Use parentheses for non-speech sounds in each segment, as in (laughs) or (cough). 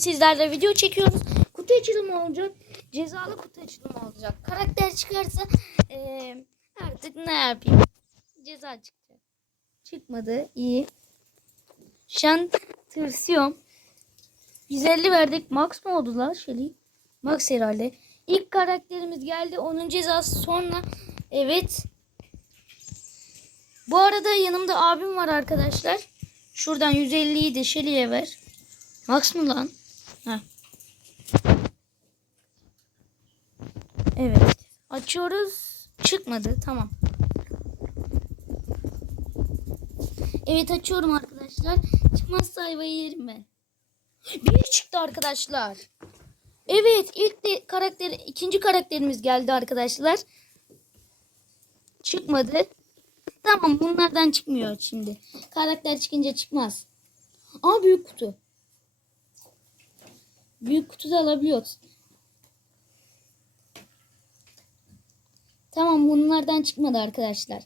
sizlerle video çekiyoruz. Kutu açılımı olacak. Cezalı kutu açılımı olacak. Karakter çıkarsa eee, artık ne yapayım? Ceza çıktı. Çıkmadı. İyi. Şu an tırsıyorum. 150 verdik. Max mı oldu lan Shelly? Max herhalde. İlk karakterimiz geldi. Onun cezası sonra. Evet. Bu arada yanımda abim var arkadaşlar. Şuradan 150'yi de Shelly'e ver. Max mı lan? Ha. Evet. Açıyoruz. Çıkmadı. Tamam. Evet açıyorum arkadaşlar. Çıkmazsa ayvayı yerim ben. Bir çıktı arkadaşlar. Evet ilk de karakter ikinci karakterimiz geldi arkadaşlar. Çıkmadı. Tamam bunlardan çıkmıyor şimdi. Karakter çıkınca çıkmaz. Aa büyük kutu. Büyük kutu da alabiliyoruz. Tamam bunlardan çıkmadı arkadaşlar.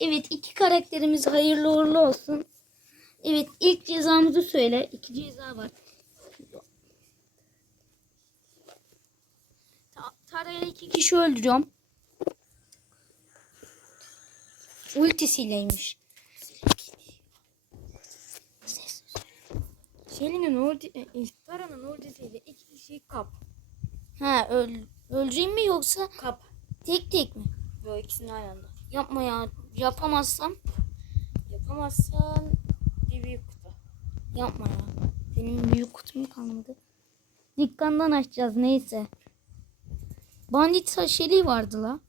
Evet iki karakterimiz hayırlı uğurlu olsun. Evet ilk cezamızı söyle. İki ceza var. Ta- Tara'ya iki kişi öldürüyorum. Ultisiyleymiş. Şeli'nin ulti, e, Tara'nın ultisiyle iki kişiyi kap. Ha öl öldüreyim mi yoksa Kap. tek tek mi? Yo ikisini aynı anda. Yapma ya. Yapamazsam Yapamazsan bir büyük kutu. yapma ya. Benim büyük kutum kalmadı. Dükkandan açacağız neyse. Bandit saçeli vardı la.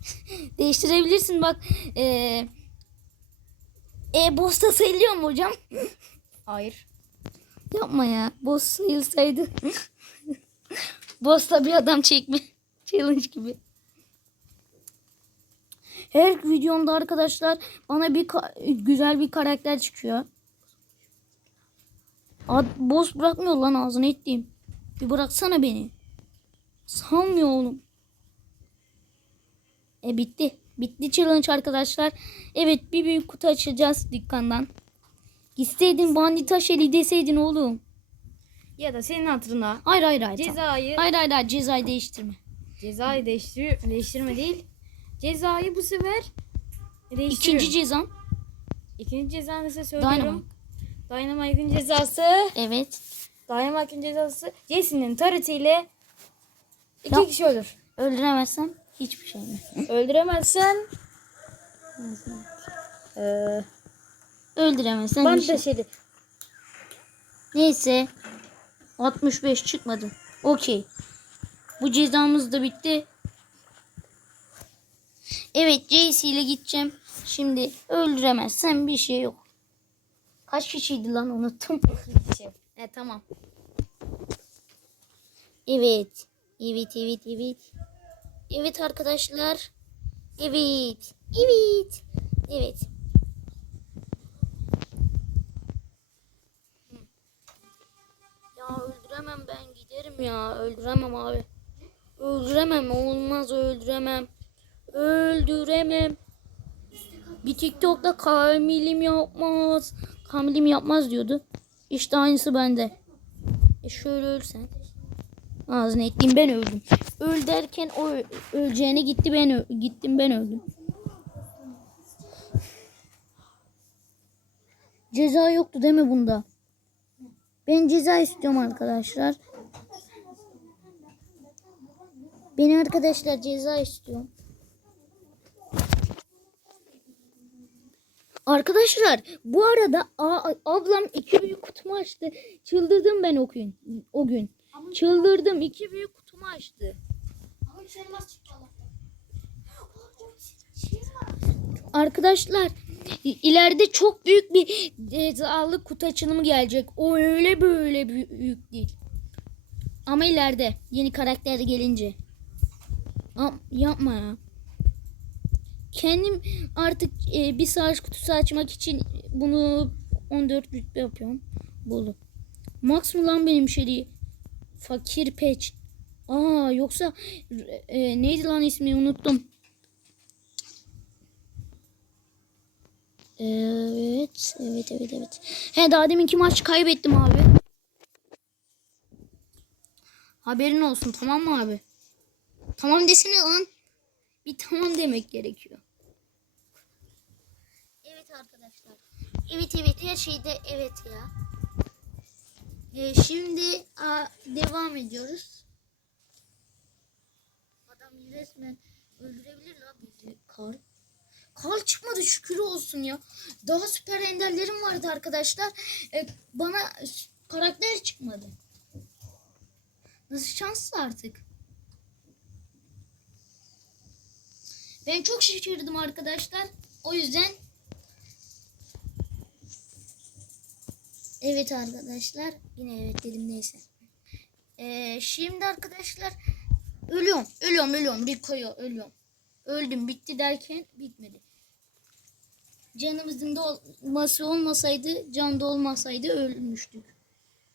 (laughs) Değiştirebilirsin bak. Ee, e bosta sayılıyor mu hocam? (laughs) Hayır. Yapma ya. Boss sayılsaydı. (laughs) Boss'la bir adam çekme. (laughs) Challenge gibi. Her videomda arkadaşlar bana bir güzel bir karakter çıkıyor. Ad boss bırakmıyor lan ağzını ettiğim. Bir bıraksana beni. Sanmıyor oğlum. E bitti. Bitti challenge arkadaşlar. Evet bir büyük kutu açacağız dükkandan. Gitseydin bandita şeli deseydin oğlum. Ya da senin hatırına Hayır hayır hayır. tamam. cezayı Hayır hayır hayır cezayı değiştirme. cezayı değiştir değiştirme değil. Cezayı bu sefer değiştiriyorum. İkinci cezam. İkinci cezanı size söylüyorum. Dynamite. Dynamite'ın cezası Evet. Dynamite'ın cezası Jesse'nin tarıtıyla iki Ya. kişi ölür. Öldüremezsem hiçbir şey mi? Öldüremezsen eee Öldüremezsem ben de şeydi. Neyse. 65 çıkmadı. Okey. Bu cezamız da bitti. Evet JC ile gideceğim. Şimdi öldüremezsem bir şey yok. Kaç kişiydi lan unuttum. (laughs) e tamam. Evet. Evet evet evet. Evet arkadaşlar. Evet. Evet. Evet. Ya öldüremem ben giderim ya. Öldüremem abi. Öldüremem olmaz öldüremem. Öldüremem. Bir TikTok'ta Kamil'im yapmaz. Kamil'im yapmaz diyordu. İşte aynısı bende. E şöyle ölsen. Ağzını ettiğim ben öldüm. Öl derken o öleceğine gitti ben gittim ben öldüm. Ceza yoktu değil mi bunda? Ben ceza istiyorum arkadaşlar. Beni arkadaşlar ceza istiyorum. Arkadaşlar bu arada a- ablam iki büyük kutumu açtı. Çıldırdım ben o gün. O gün. Çıldırdım. iki büyük kutumu açtı. Arkadaşlar i- ileride çok büyük bir cezalı kutu açılımı gelecek. O öyle böyle büyük, değil. Ama ileride yeni karakter gelince. Yapma ya. Kendim artık e, bir savaş kutusu açmak için bunu 14 rütbe yapıyorum. Bolu. Max mı lan benim şeyi? Fakir peç. Aa yoksa e, neydi lan ismi unuttum. Evet, evet, evet, evet. He daha deminki maç kaybettim abi. Haberin olsun tamam mı abi? Tamam desene lan. Bir tamam demek gerekiyor. Evet arkadaşlar. Evet evet her şeyde evet ya. Ee, şimdi aa, devam ediyoruz. Adam resmen öldürebilir la bizi. Kar. Kar çıkmadı şükür olsun ya. Daha süper enderlerim vardı arkadaşlar. Ee, bana karakter çıkmadı. Nasıl şanslı artık. Ben çok şaşırdım arkadaşlar. O yüzden Evet arkadaşlar. Yine evet dedim neyse. Ee, şimdi arkadaşlar ölüyorum. Ölüyorum ölüyorum. Rico'ya ölüyorum. Öldüm bitti derken bitmedi. Canımızın da olması olmasaydı, can da olmasaydı ölmüştük.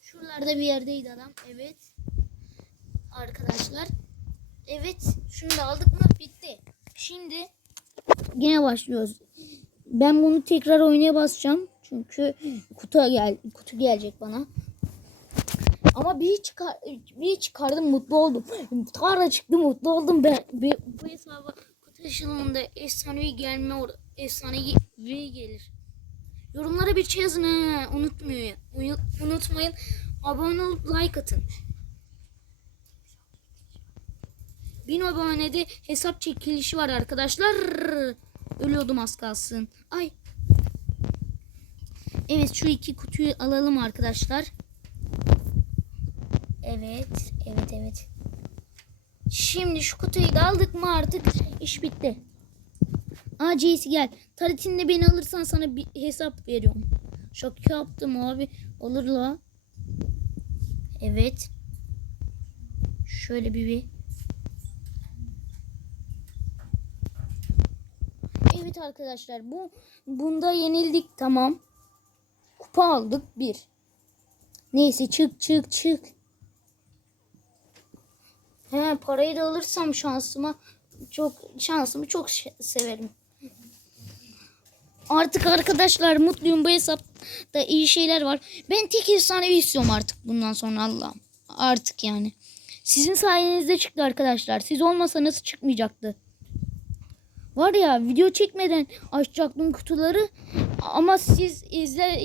Şuralarda bir yerdeydi adam. Evet. Arkadaşlar. Evet. Şunu da aldık mı? Bitti. Şimdi yine başlıyoruz. Ben bunu tekrar oynaya basacağım. Çünkü kutu gel kutu gelecek bana. Ama bir çıkar bir çıkardım mutlu oldum. Tara çıktı mutlu oldum ben. Bir, bu hesaba kutu açılımında efsanevi gelme or efsanevi gelir. Yorumlara bir şey yazın ha. Unutmuyor. Unutmayın. Abone olup like atın. Bin abonede hesap çekilişi var arkadaşlar. Ölüyordum az kalsın. Ay. Evet şu iki kutuyu alalım arkadaşlar. Evet. Evet evet. Şimdi şu kutuyu da aldık mı artık iş bitti. Jace gel. Taritinde beni alırsan sana bir hesap veriyorum. Şaka yaptım abi. Olur la. Evet. Şöyle bir bir. Evet arkadaşlar bu bunda yenildik tamam. Kupa aldık bir. Neyse çık çık çık. He parayı da alırsam şansıma çok şansımı çok severim. Artık arkadaşlar mutluyum bu hesapta iyi şeyler var. Ben tek efsanevi istiyorum artık bundan sonra Allah'ım. Artık yani. Sizin sayenizde çıktı arkadaşlar. Siz olmasanız çıkmayacaktı. Var ya video çekmeden açacaktım kutuları ama siz izle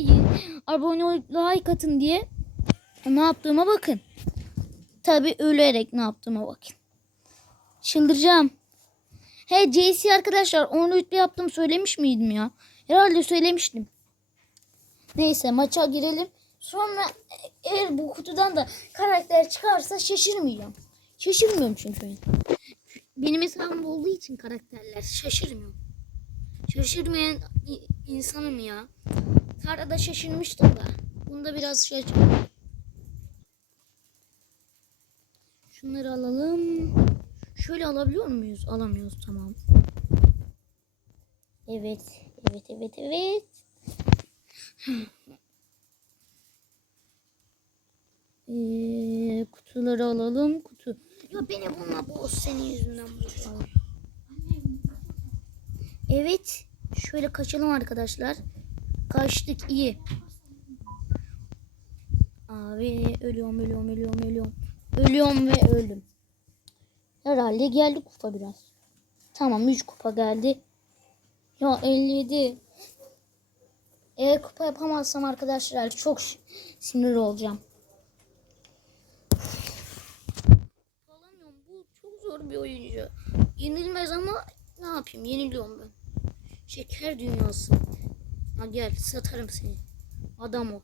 abone olup like atın diye ne yaptığıma bakın. Tabi ölerek ne yaptığıma bakın. Çıldıracağım. He JC arkadaşlar onu rütbe yaptım söylemiş miydim ya? Herhalde söylemiştim. Neyse maça girelim. Sonra eğer bu kutudan da karakter çıkarsa şaşırmayacağım. Şaşırmıyorum çünkü. ben. Benim hesabım olduğu için karakterler şaşırmıyorum. Şaşırmayan insanım ya. Tarada şaşırmıştım da. Bunda biraz şaşırdım. Şunları alalım. Şöyle alabiliyor muyuz? Alamıyoruz tamam. Evet. Evet evet evet. (laughs) Ee, kutuları alalım. Kutu. Ya beni bununla boz senin yüzünden bu. Evet. Şöyle kaçalım arkadaşlar. Kaçtık iyi. Abi ölüyorum ölüyorum ölüyorum ölüyorum. Ölüyorum ve öldüm. Herhalde geldi kupa biraz. Tamam 3 kupa geldi. Ya 57. Eğer kupa yapamazsam arkadaşlar çok sinir olacağım. Alamıyorum. Bu çok zor bir oyuncu. Yenilmez ama ne yapayım? Yeniliyorum ben. Şeker dünyası. Ha gel satarım seni. Adam ol.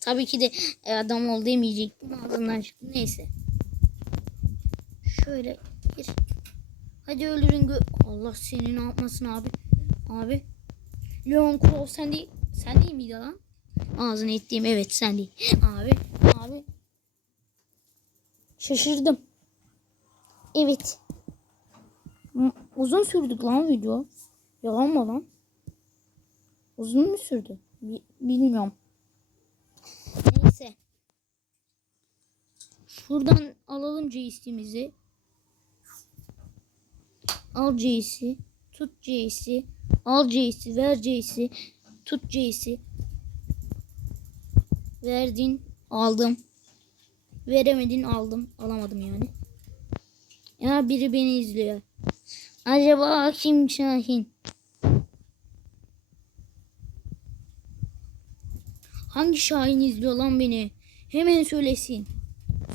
Tabii ki de e, adam ol demeyecektim. Ağzından çıktı. Neyse. Şöyle. Hadi öldürün Allah seni ne yapmasın abi. Abi. Leon Crow sen değil. Sen değil miydi lan? Ağzını ettiğim evet sen değil. Abi. Abi. Şaşırdım. Evet. Uzun sürdük lan video. Yalan mı lan? Uzun mu sürdü? Bi- bilmiyorum. Neyse. Şuradan alalım Jace'imizi. Al Jace'i. Tut Jace'i. Al Jace'i. Ver Jace'i. Tut Jace'i. Verdin. Aldım. Veremedin aldım. Alamadım yani. Ya biri beni izliyor. Acaba kim Şahin? Hangi Şahin izliyor lan beni? Hemen söylesin.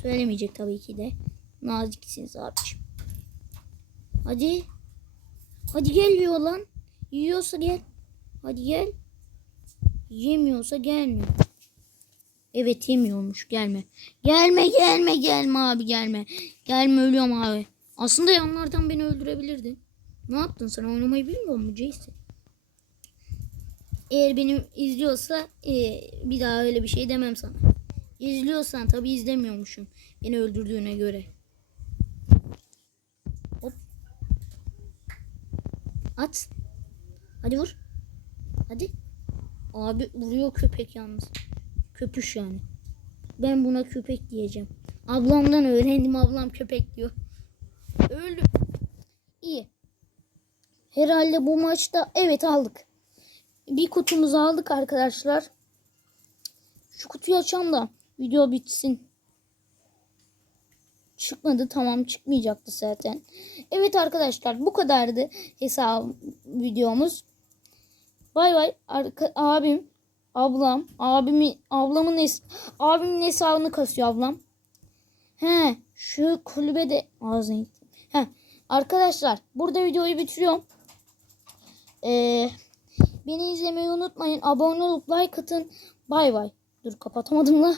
Söylemeyecek tabii ki de. Naziksiniz abiciğim. Hadi. Hadi gel yiyor lan. Yiyorsa gel. Hadi gel. Yemiyorsa gelmiyor. Evet yemiyormuş gelme. Gelme gelme gelme abi gelme. Gelme ölüyorum abi. Aslında yanlardan beni öldürebilirdin. Ne yaptın sen oynamayı bilmiyor musun Jason? Eğer beni izliyorsa e, bir daha öyle bir şey demem sana. İzliyorsan tabi izlemiyormuşsun. Beni öldürdüğüne göre. At. Hadi vur. Hadi. Abi vuruyor köpek yalnız. Köpüş yani. Ben buna köpek diyeceğim. Ablamdan öğrendim ablam köpek diyor. Öldüm. İyi. Herhalde bu maçta evet aldık. Bir kutumuzu aldık arkadaşlar. Şu kutuyu açalım da video bitsin. Çıkmadı tamam çıkmayacaktı zaten. Evet arkadaşlar bu kadardı hesap videomuz. Bay bay abim ablam abimi ablamın es abimin hesabını kasıyor ablam. He şu kulübede ağzına gittim. He arkadaşlar burada videoyu bitiriyorum. Ee, beni izlemeyi unutmayın. Abone olup like atın. Bay bay. Dur kapatamadım la.